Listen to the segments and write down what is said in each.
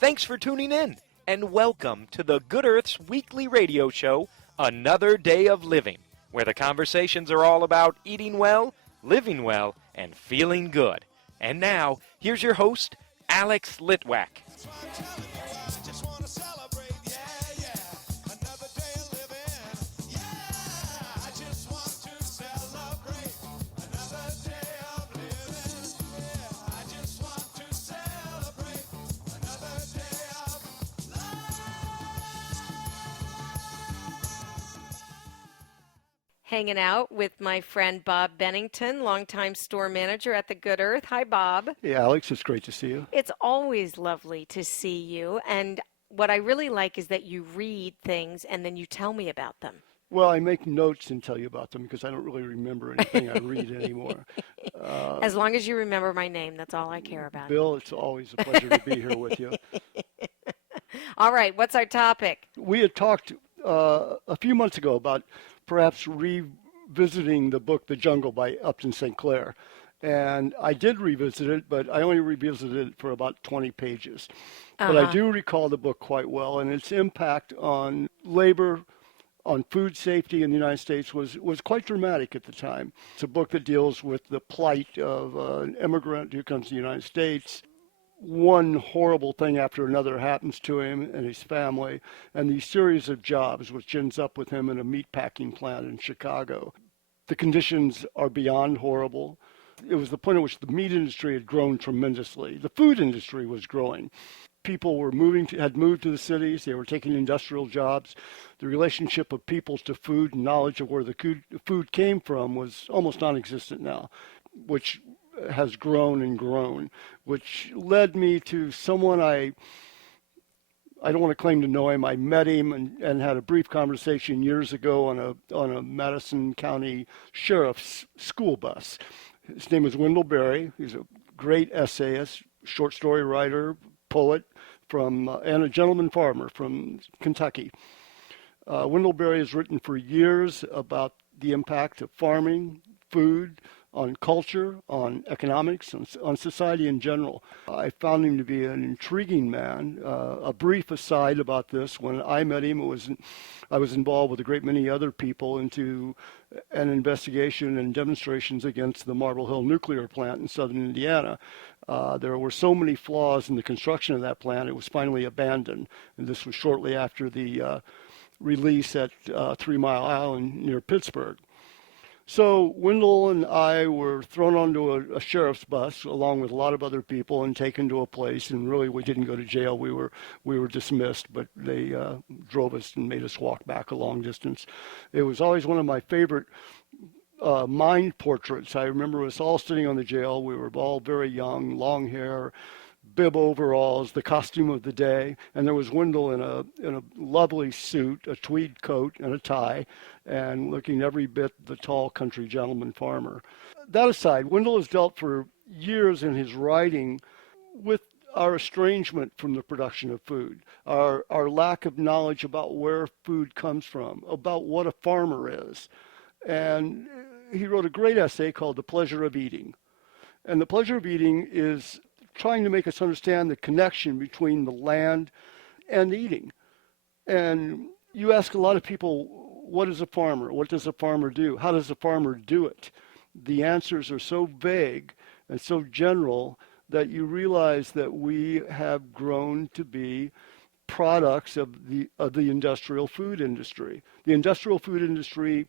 Thanks for tuning in, and welcome to the Good Earth's weekly radio show, Another Day of Living, where the conversations are all about eating well, living well, and feeling good. And now, here's your host, Alex Litwack. Hanging out with my friend Bob Bennington, longtime store manager at the Good Earth. Hi, Bob. Hey, Alex. It's great to see you. It's always lovely to see you. And what I really like is that you read things and then you tell me about them. Well, I make notes and tell you about them because I don't really remember anything I read anymore. As long as you remember my name, that's all I care about. Bill, it's always a pleasure to be here with you. All right, what's our topic? We had talked a few months ago about perhaps revisiting the book The Jungle by Upton St. Clair. And I did revisit it, but I only revisited it for about 20 pages. But I do recall the book quite well, and its impact on labor, on food safety in the United States was quite dramatic at the time. It's a book that deals with the plight of an immigrant who comes to the United States. One horrible thing after another happens to him and his family, and these series of jobs, which ends up with him in a meatpacking plant in Chicago. The conditions are beyond horrible. It was the point at which the meat industry had grown tremendously. The food industry was growing. People were had moved to the cities. They were taking industrial jobs. The relationship of people to food and knowledge of where the food came from was almost non-existent now, which has grown and grown, which led me to someone I don't want to claim to know him. I met him and had a brief conversation years ago on a Madison County Sheriff's school bus. His name is Wendell Berry. He's a great essayist, short story writer, poet and a gentleman farmer from Kentucky. Wendell Berry has written for years about the impact of farming, food, on culture, on economics, on society in general. I found him to be an intriguing man. A brief aside about this, when I met him, I was involved with a great many other people into an investigation and demonstrations against the Marble Hill nuclear plant in southern Indiana. There were so many flaws in the construction of that plant, it was finally abandoned. And this was shortly after the release at 3 Mile Island near Pittsburgh. So Wendell and I were thrown onto a sheriff's bus along with a lot of other people and taken to a place. And really, we didn't go to jail. We were dismissed, but they drove us and made us walk back a long distance. It was always one of my favorite mind portraits. I remember us all sitting on the jail. We were all very young, long hair, bib overalls, the costume of the day, and there was Wendell in a lovely suit, a tweed coat and a tie, and looking every bit the tall country gentleman farmer. That aside, Wendell has dealt for years in his writing with our estrangement from the production of food, our lack of knowledge about where food comes from, about what a farmer is. And he wrote a great essay called The Pleasure of Eating. And The Pleasure of Eating is trying to make us understand the connection between the land and eating. And you ask a lot of people, what is a farmer? What does a farmer do? How does a farmer do it? The answers are so vague and so general that you realize that we have grown to be products of the industrial food industry. The industrial food industry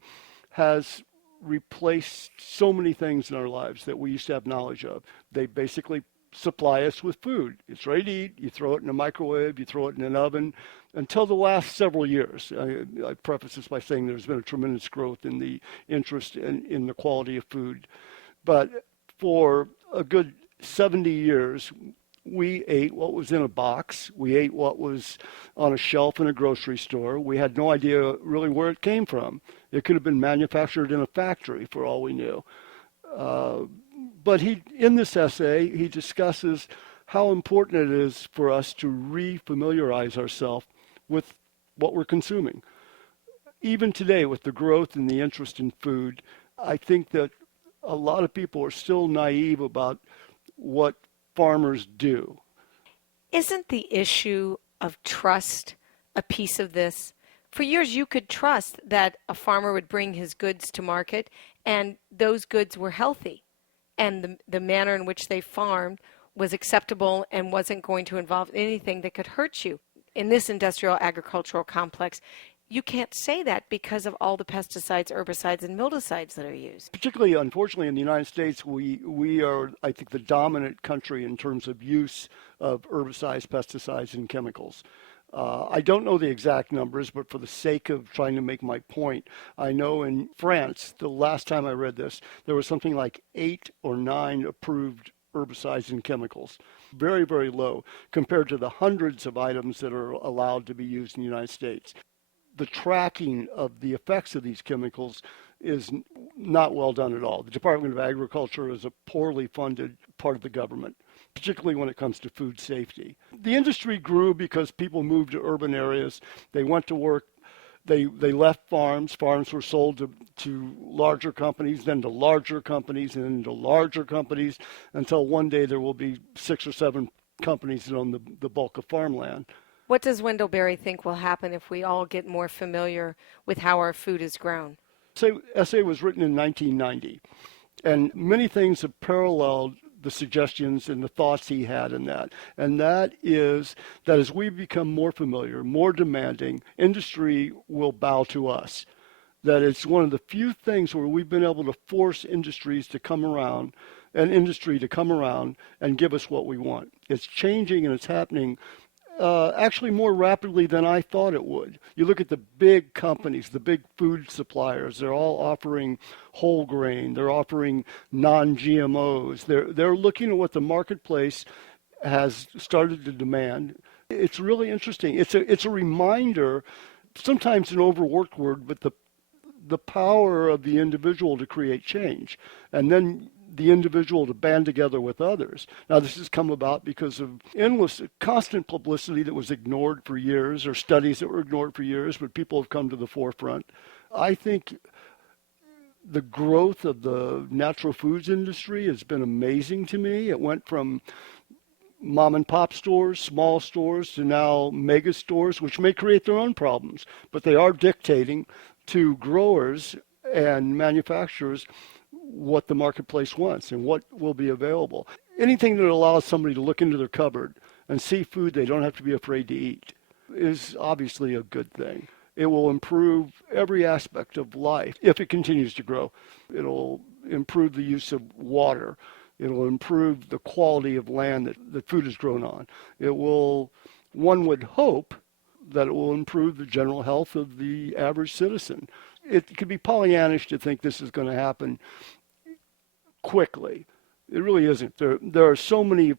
has replaced so many things in our lives that we used to have knowledge of. They basically supply us with food. It's ready to eat. You throw it in a microwave. You throw it in an oven. Until the last several years, I preface this by saying there's been a tremendous growth in the interest in the quality of food. But for a good 70 years, we ate what was in a box. We ate what was on a shelf in a grocery store. We had no idea really where it came from. It could have been manufactured in a factory for all we knew. But in this essay, he discusses how important it is for us to refamiliarize ourselves with what we're consuming. Even today, with the growth in the interest in food, I think that a lot of people are still naive about what farmers do. Isn't the issue of trust a piece of this? For years, you could trust that a farmer would bring his goods to market and those goods were healthy and the manner in which they farmed was acceptable and wasn't going to involve anything that could hurt you. In this industrial agricultural complex, you can't say that because of all the pesticides, herbicides, and mildicides that are used. Particularly, unfortunately, in the United States, we are, I think, the dominant country in terms of use of herbicides, pesticides, and chemicals. I don't know the exact numbers, but for the sake of trying to make my point, I know in France, the last time I read this, there was something like 8 or 9 approved herbicides and chemicals. Very, very low compared to the hundreds of items that are allowed to be used in the United States. The tracking of the effects of these chemicals is not well done at all. The Department of Agriculture is a poorly funded part of the government, particularly when it comes to food safety. The industry grew because people moved to urban areas. They went to work. They left farms. Farms were sold to larger companies, then to larger companies, and then to larger companies, until one day there will be 6 or 7 companies that own the bulk of farmland. What does Wendell Berry think will happen if we all get more familiar with how our food is grown? The essay was written in 1990, and many things have paralleled the suggestions and the thoughts he had in that. And that is that as we become more familiar, more demanding, industry will bow to us. That it's one of the few things where we've been able to force industries to come around, and industry to come around and give us what we want. It's changing and it's happening actually more rapidly than I thought it would. You look at the big companies, the big food suppliers, they're all offering whole grain, they're offering non-GMOs. They're looking at what the marketplace has started to demand. It's really interesting. It's a reminder, sometimes an overworked word, but the power of the individual to create change. And then the individual to band together with others. Now, this has come about because of endless, constant publicity that was ignored for years, or studies that were ignored for years, but people have come to the forefront. I think the growth of the natural foods industry has been amazing to me. It went from mom and pop stores, small stores, to now mega stores, which may create their own problems, but they are dictating to growers and manufacturers what the marketplace wants and what will be available. Anything that allows somebody to look into their cupboard and see food they don't have to be afraid to eat is obviously a good thing. It will improve every aspect of life if it continues to grow. It'll improve the use of water. It'll improve the quality of land that food is grown on. It will, one would hope, that it will improve the general health of the average citizen. It could be Pollyannish to think this is going to happen quickly. It really isn't. There are so many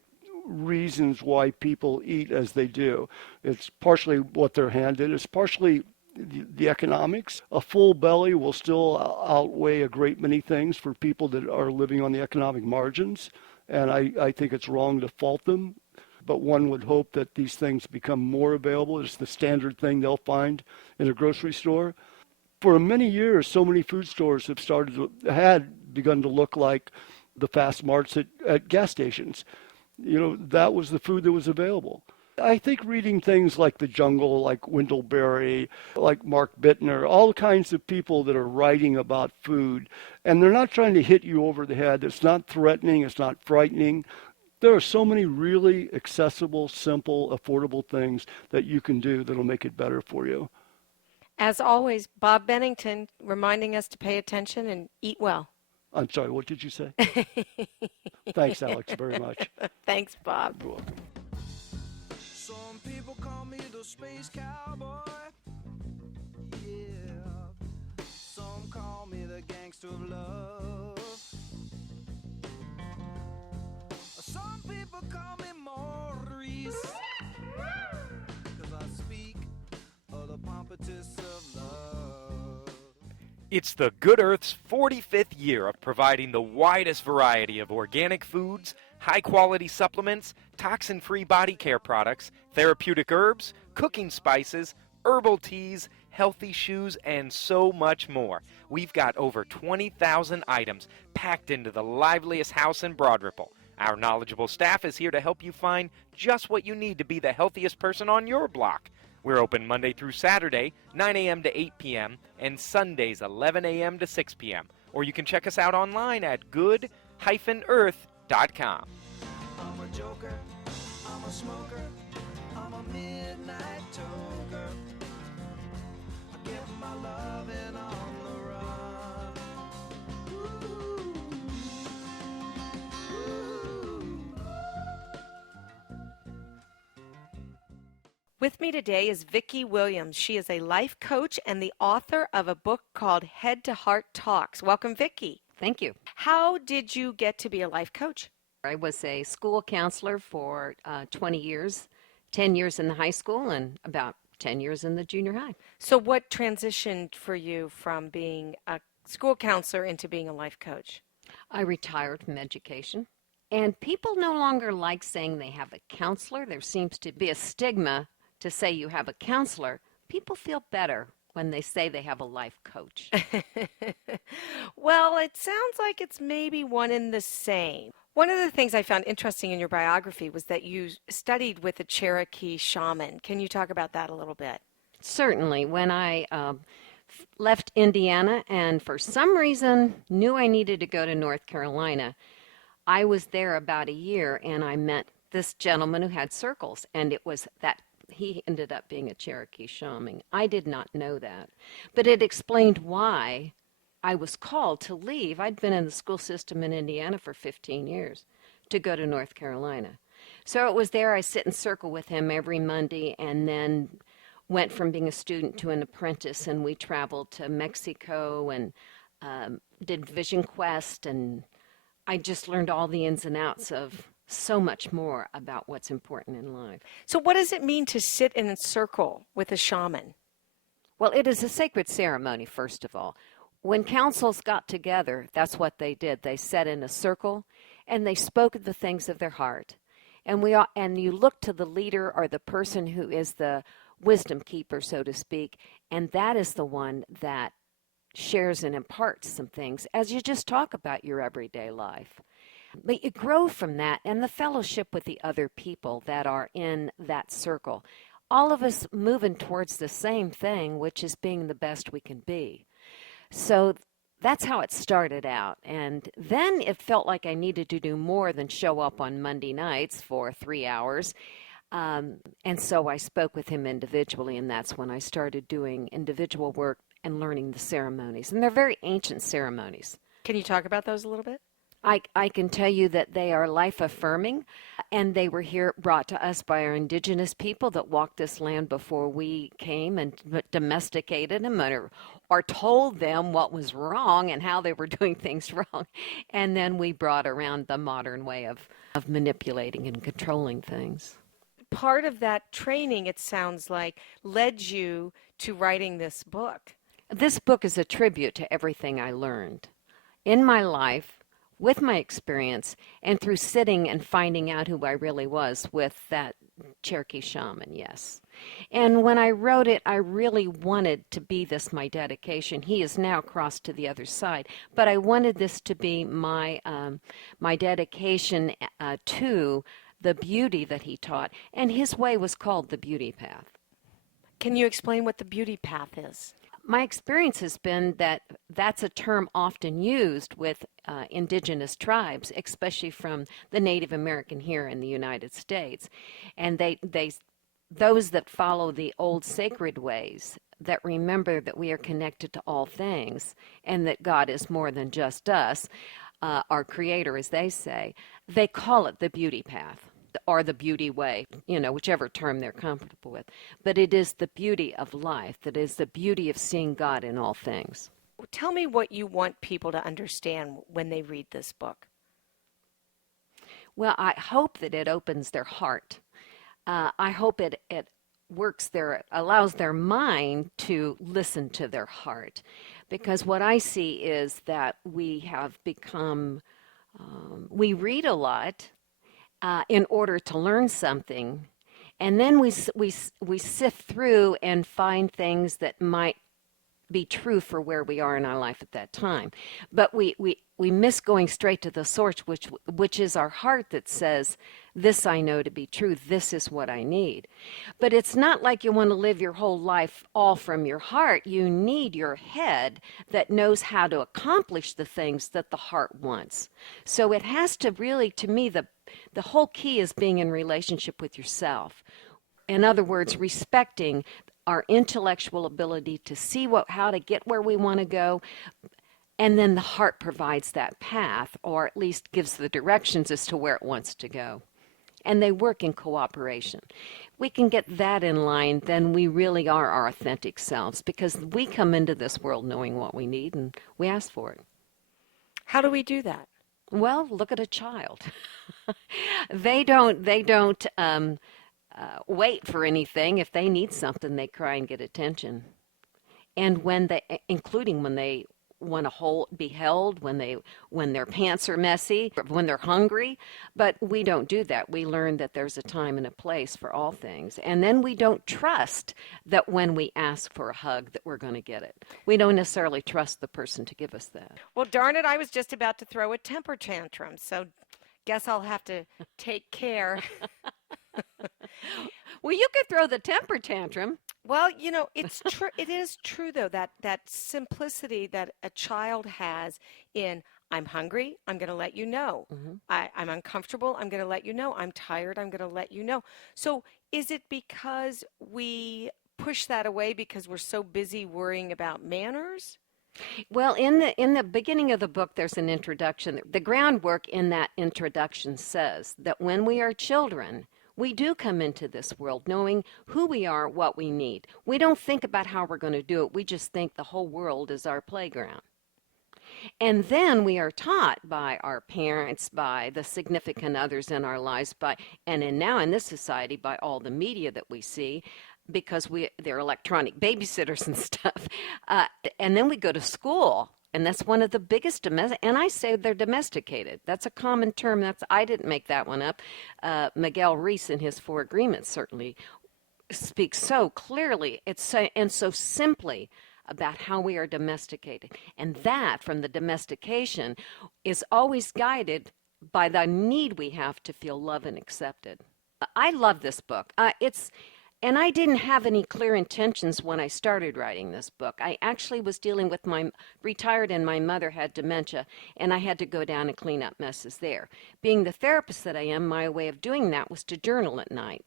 reasons why people eat as they do. It's partially what they're handed. It's partially the economics. A full belly will still outweigh a great many things for people that are living on the economic margins, and I think it's wrong to fault them. But one would hope that these things become more available. It's the standard thing they'll find in a grocery store. For many years, so many food stores had begun to look like the fast marts at gas stations. You know, that was the food that was available. I think reading things like The Jungle, like Wendell Berry, like Mark Bittner, all kinds of people that are writing about food, and they're not trying to hit you over the head. It's not threatening. It's not frightening. There are so many really accessible, simple, affordable things that you can do that'll make it better for you. As always, Bob Bennington reminding us to pay attention and eat well. I'm sorry, what did you say? Thanks, Alex, very much. Thanks, Bob. You're welcome. Some people call me the space cowboy. Yeah. Some call me the gangster of love. Some people call me Maurice. 'Cause I speak of the pompatus of love. It's the Good Earth's 45th year of providing the widest variety of organic foods, high-quality supplements, toxin-free body care products, therapeutic herbs, cooking spices, herbal teas, healthy shoes, and so much more. We've got over 20,000 items packed into the liveliest house in Broad Ripple. Our knowledgeable staff is here to help you find just what you need to be the healthiest person on your block. We're open Monday through Saturday, 9 a.m. to 8 p.m., and Sundays, 11 a.m. to 6 p.m. Or you can check us out online at good-earth.com. I'm a joker, I'm a smoker, I'm a midnight toker. I get my loving on the run. Ooh. Ooh. With me today is Vicky Williams. She is a life coach and the author of a book called Head to Heart Talks. Welcome, Vicky. Thank you. How did you get to be a life coach? I was a school counselor for 20 years, 10 years in the high school and about 10 years in the junior high. So what transitioned for you from being a school counselor into being a life coach? I retired from education, and people no longer like saying they have a counselor. There seems to be a stigma to say you have a counselor. People feel better when they say they have a life coach. Well, it sounds like it's maybe one and the same. One of the things I found interesting in your biography was that you studied with a Cherokee shaman. Can you talk about that a little bit? Certainly. When I left Indiana and for some reason knew I needed to go to North Carolina, I was there about a year and I met this gentleman who had circles, and it was that he ended up being a Cherokee shaman. I did not know that, but it explained why I was called to leave. I'd been in the school system in Indiana for 15 years to go to North Carolina. So it was there I sit and circle with him every Monday, and then went from being a student to an apprentice, and we traveled to Mexico and did Vision Quest, and I just learned all the ins and outs of so much more about what's important in life. So what does it mean to sit in a circle with a shaman? Well, it is a sacred ceremony, first of all. When councils got together, that's what they did. They sat in a circle and they spoke of the things of their heart. And you look to the leader or the person who is the wisdom keeper, so to speak, and that is the one that shares and imparts some things as you just talk about your everyday life. But you grow from that and the fellowship with the other people that are in that circle. All of us moving towards the same thing, which is being the best we can be. So that's how it started out. And then it felt like I needed to do more than show up on Monday nights for 3 hours. And so I spoke with him individually, and that's when I started doing individual work and learning the ceremonies. And they're very ancient ceremonies. Can you talk about those a little bit? I can tell you that they are life-affirming, and they were brought to us by our indigenous people that walked this land before we came and domesticated them or told them what was wrong and how they were doing things wrong. And then we brought around the modern way of manipulating and controlling things. Part of that training, it sounds like, led you to writing this book. This book is a tribute to everything I learned in my life, with my experience, and through sitting and finding out who I really was with that Cherokee shaman, yes. And when I wrote it, I really wanted to be this my dedication. He is now crossed to the other side, but I wanted this to be my dedication to the beauty that he taught, and his way was called the beauty path. Can you explain what the beauty path is? My experience has been that that's a term often used with indigenous tribes, especially from the Native American here in the United States. And those that follow the old sacred ways, that remember that we are connected to all things and that God is more than just us, our creator, as they say, they call it the beauty path or the beauty way, whichever term they're comfortable with. But it is the beauty of life, that is the beauty of seeing God in all things. Tell me what you want people to understand when they read this book. Well, I hope that it opens their heart. I hope it allows their mind to listen to their heart. Because what I see is that we have become, we read a lot, in order to learn something, and then we sift through and find things that might be true for where we are in our life at that time. But we miss going straight to the source, which is our heart that says, this I know to be true, this is what I need. But it's not like you want to live your whole life all from your heart. You need your head that knows how to accomplish the things that the heart wants. So it has to really, to me, the whole key is being in relationship with yourself. In other words, respecting our intellectual ability to see how to get where we want to go, and then the heart provides that path, or at least gives the directions as to where it wants to go. And they work in cooperation. We can get that in line, then we really are our authentic selves, because we come into this world knowing what we need and we ask for it. How do we do that? Well, look at a child. They don't wait for anything. If they need something, they cry and get attention. And including when they want to be held, when their pants are messy, when they're hungry. But we don't do that. We learn that there's a time and a place for all things. And then we don't trust that when we ask for a hug that we're going to get it. We don't necessarily trust the person to give us that. Well, darn it, I was just about to throw a temper tantrum, so guess I'll have to take care. Well, you could throw the temper tantrum. Well, it's true. It is true, though, that simplicity that a child has in, I'm hungry, I'm going to let you know. Mm-hmm. I'm uncomfortable, I'm going to let you know. I'm tired, I'm going to let you know. So is it because we push that away because we're so busy worrying about manners? Well, in the beginning of the book, there's an introduction. The groundwork in that introduction says that when we are children, we do come into this world knowing who we are, what we need. We don't think about how we're going to do it. We just think the whole world is our playground. And then we are taught by our parents, by the significant others in our lives, now in this society, by all the media that we see, because they're electronic babysitters and stuff. And then we go to school. And that's one of the biggest and I say they're domesticated. That's a common term. I didn't make that one up. Miguel Ruiz in his 4 Agreements certainly speaks so clearly and so simply about how we are domesticated. And that, from the domestication, is always guided by the need we have to feel loved and accepted. I love this book. And I didn't have any clear intentions when I started writing this book. I actually was dealing with retired, and my mother had dementia, and I had to go down and clean up messes there. Being the therapist that I am, my way of doing that was to journal at night.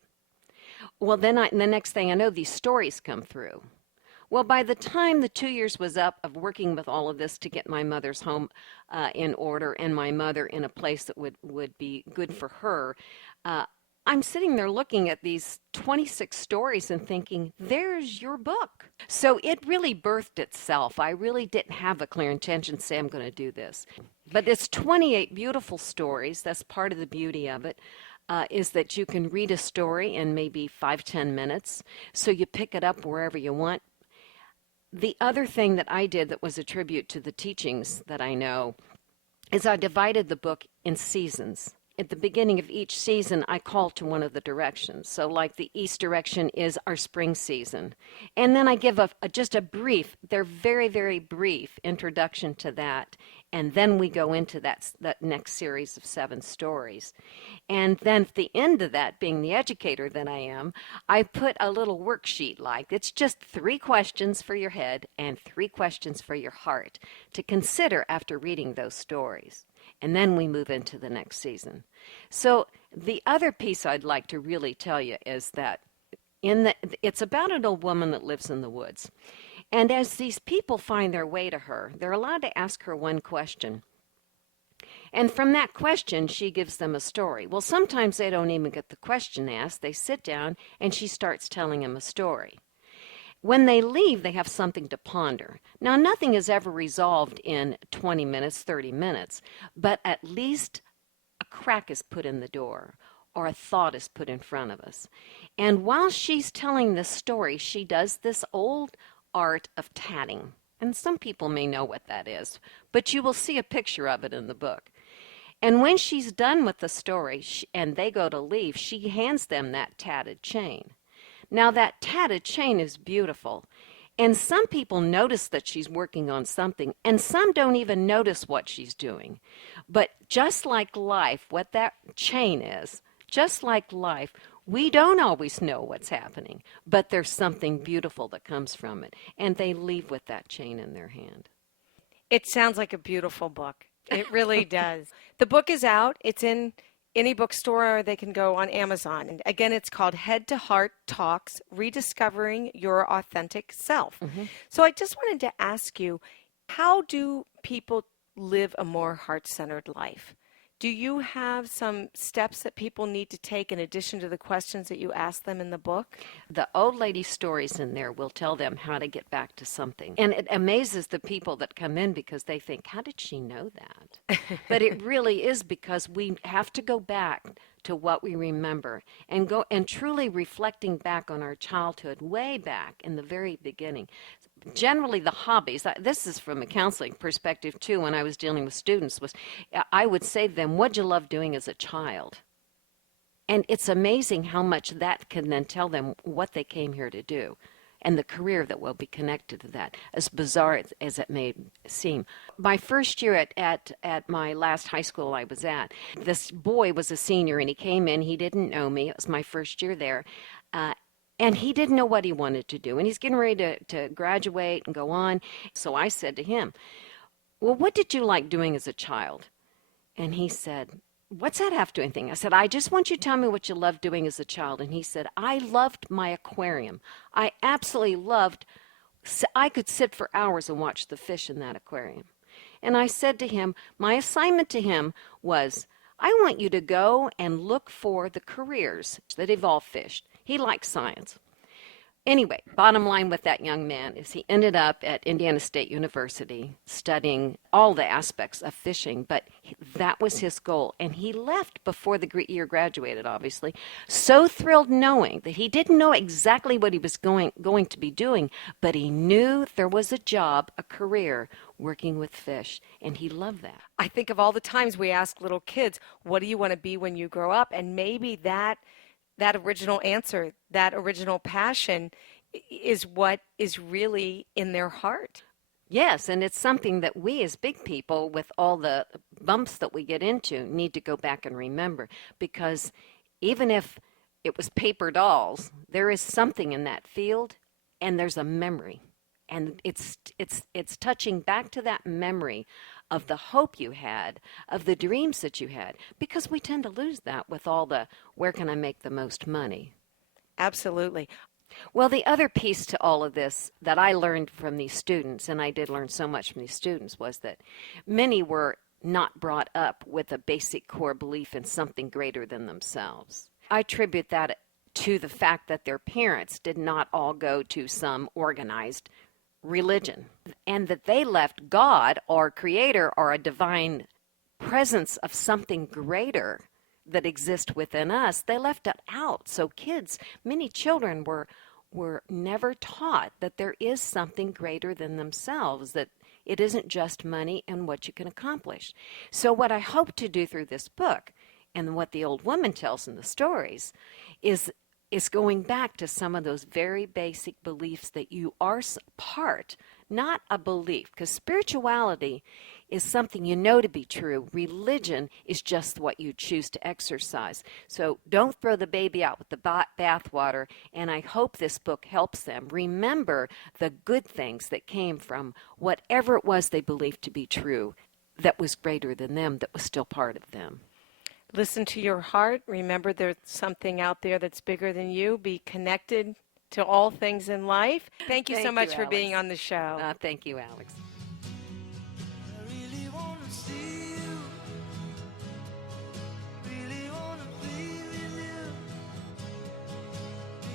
Well, then the next thing I know, these stories come through. Well, by the time the 2 years was up of working with all of this to get my mother's home in order and my mother in a place that would be good for her, I'm sitting there looking at these 26 stories and thinking, there's your book. So it really birthed itself. I really didn't have a clear intention to say I'm going to do this. But it's 28 beautiful stories. That's part of the beauty of it, is that you can read a story in maybe 5-10 minutes. So you pick it up wherever you want. The other thing that I did that was a tribute to the teachings that I know is I divided the book in seasons. At the beginning of each season, I call to one of the directions. So like the east direction is our spring season. And then I give just a brief, they're very, very brief introduction to that. And then we go into that next series of 7 stories. And then at the end of that, being the educator that I am, I put a little worksheet it's just 3 questions for your head and 3 questions for your heart to consider after reading those stories. And then we move into the next season. So the other piece I'd like to really tell you is that it's about an old woman that lives in the woods. And as these people find their way to her, they're allowed to ask her one question. And from that question, she gives them a story. Well, sometimes they don't even get the question asked. They sit down and she starts telling them a story. When they leave, they have something to ponder. Now, nothing is ever resolved in 20 minutes, 30 minutes, but at least a crack is put in the door or a thought is put in front of us. And while she's telling this story, she does this old art of tatting. And some people may know what that is, but you will see a picture of it in the book. And when she's done with the story and they go to leave, she hands them that tatted chain. Now, that tatted chain is beautiful, And some people notice that she's working on something, and some don't even notice what she's doing. But just like life, what that chain is, just like life, we don't always know what's happening, but there's something beautiful that comes from it, and they leave with that chain in their hand. It sounds like a beautiful book. It really does. The book is out. It's in any bookstore, or they can go on Amazon. And again, it's called Head to Heart Talks, Rediscovering Your Authentic Self. So I just wanted to ask you, how do people live a more heart-centered life? Do you have some steps that people need to take in addition to the questions that you ask them in the book? The old lady stories in there will tell them how to get back to something. And it amazes the people that come in because they think, how did she know that? But it really is because we have to go back to what we remember and go and truly reflecting back on our childhood, way back in the very beginning. Generally, the hobbies, this is from a counseling perspective too, when I was dealing with students, was I would say to them, what'd you love doing as a child? And it's amazing how much that can then tell them what they came here to do and the career that will be connected to that, as bizarre as it may seem. My first year at my last high school I was at, this boy was a senior, and he came in. He didn't know me. It was my first year there. And he didn't know what he wanted to do. And he's getting ready to graduate and go on. So I said to him, well, what did you like doing as a child? And he said, what's that have to do with anything? I said, I just want you to tell me what you loved doing as a child. And he said, I loved my aquarium. I absolutely loved, I could sit for hours and watch the fish in that aquarium. And I said to him, my assignment to him was, I want you to go and look for the careers that evolve fish. He likes science. Anyway, bottom line with that young man is he ended up at Indiana State University studying all the aspects of fishing, but that was his goal. And he left before the year graduated, obviously, so thrilled knowing that he didn't know exactly what he was going to be doing, but he knew there was a job, a career, working with fish, and he loved that. I think of all the times we ask little kids, what do you want to be when you grow up? And maybe that original answer, that original passion is what is really in their heart. Yes, and it's something that we as big people, with all the bumps that we get into, need to go back and remember. Because even if it was paper dolls, there is something in that field, and there's a memory. And it's touching back to that memory of the hope you had, of the dreams that you had, because we tend to lose that with all the, where can I make the most money? Absolutely. Well, the other piece to all of this that I learned from these students, and I did learn so much from these students, was that many were not brought up with a basic core belief in something greater than themselves. I attribute that to the fact that their parents did not all go to some organized religion, and that they left God or Creator or a divine presence of something greater that exists within us. They left it out. So kids, many children were never taught that there is something greater than themselves, that it isn't just money and what you can accomplish. So what I hope to do through this book, and what the old woman tells in the stories, is going back to some of those very basic beliefs that you are part, not a belief, because spirituality is something you know to be true. Religion is just what you choose to exercise. So don't throw the baby out with the bathwater, and I hope this book helps them remember the good things that came from whatever it was they believed to be true, that was greater than them, that was still part of them. Listen to your heart. Remember there's something out there that's bigger than you. Be connected to all things in life. Thank you so much for being on the show. Thank you, Alex. I really wanna see you. Really wanna be with you.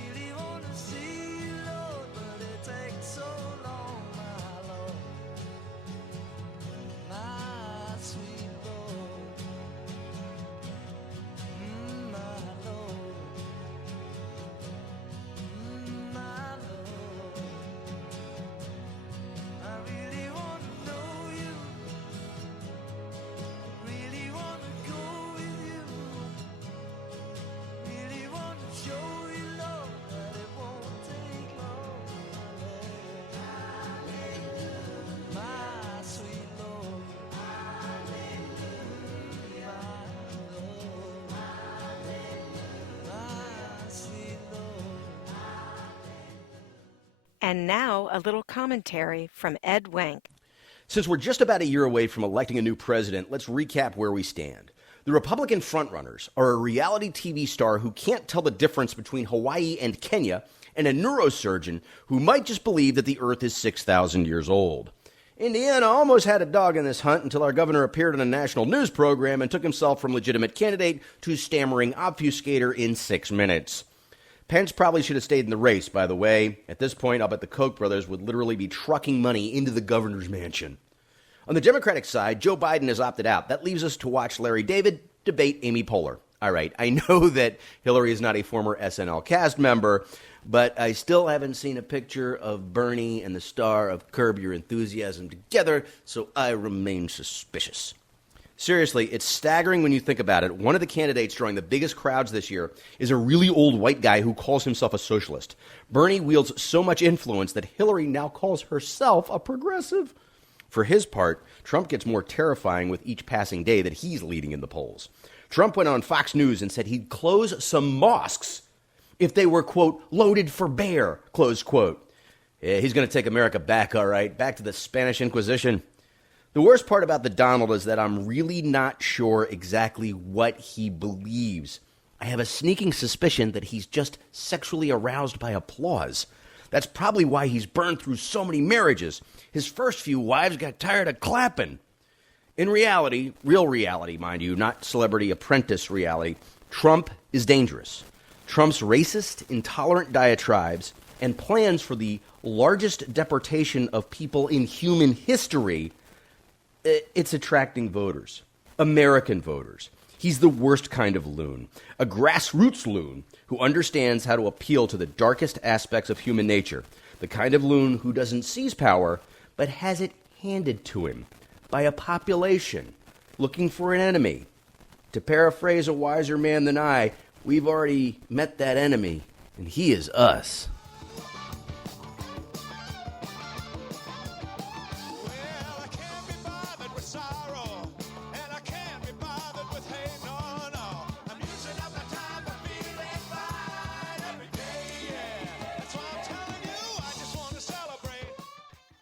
Really wanna see you, Lord, but it takes so long, my Lord. My sweet Lord. My Lord. My Lord. I really And now a little commentary from Edwank. Since we're just about a year away from electing a new president, let's recap where we stand. The Republican frontrunners are a reality TV star who can't tell the difference between Hawaii and Kenya, and a neurosurgeon who might just believe that the Earth is 6,000 years old. Indiana almost had a dog in this hunt until our governor appeared on a national news program and took himself from legitimate candidate to stammering obfuscator in 6 minutes. Pence probably should have stayed in the race, by the way. At this point, I'll bet the Koch brothers would literally be trucking money into the governor's mansion. On the Democratic side, Joe Biden has opted out. That leaves us to watch Larry David debate Amy Poehler. All right, I know that Hillary is not a former SNL cast member, but I still haven't seen a picture of Bernie and the star of Curb Your Enthusiasm together, so I remain suspicious. Seriously, it's staggering when you think about it. One of the candidates drawing the biggest crowds this year is a really old white guy who calls himself a socialist. Bernie wields so much influence that Hillary now calls herself a progressive. For his part, Trump gets more terrifying with each passing day that he's leading in the polls. Trump went on Fox News and said he'd close some mosques if they were, quote, loaded for bear, close quote. Yeah, he's going to take America back, all right, back to the Spanish Inquisition. The worst part about the Donald is that I'm really not sure exactly what he believes. I have a sneaking suspicion that he's just sexually aroused by applause. That's probably why he's burned through so many marriages. His first few wives got tired of clapping. In reality, real reality, mind you, not celebrity apprentice reality, Trump is dangerous. Trump's racist, intolerant diatribes and plans for the largest deportation of people in human history, it's attracting voters, American voters. He's the worst kind of loon, a grassroots loon who understands how to appeal to the darkest aspects of human nature, the kind of loon who doesn't seize power, but has it handed to him by a population looking for an enemy. To paraphrase a wiser man than I, we've already met that enemy, and he is us.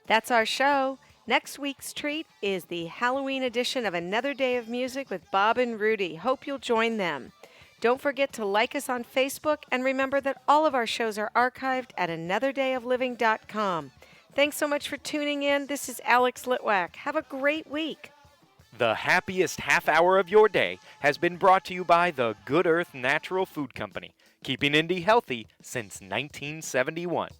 That's our show. Next week's treat is the Halloween edition of Another Day of Music with Bob and Rudy. Hope you'll join them. Don't forget to like us on Facebook, and remember that all of our shows are archived at anotherdayofliving.com. Thanks so much for tuning in. This is Alex Litwack. Have a great week. The happiest half hour of your day has been brought to you by the Good Earth Natural Food Company, keeping Indy healthy since 1971.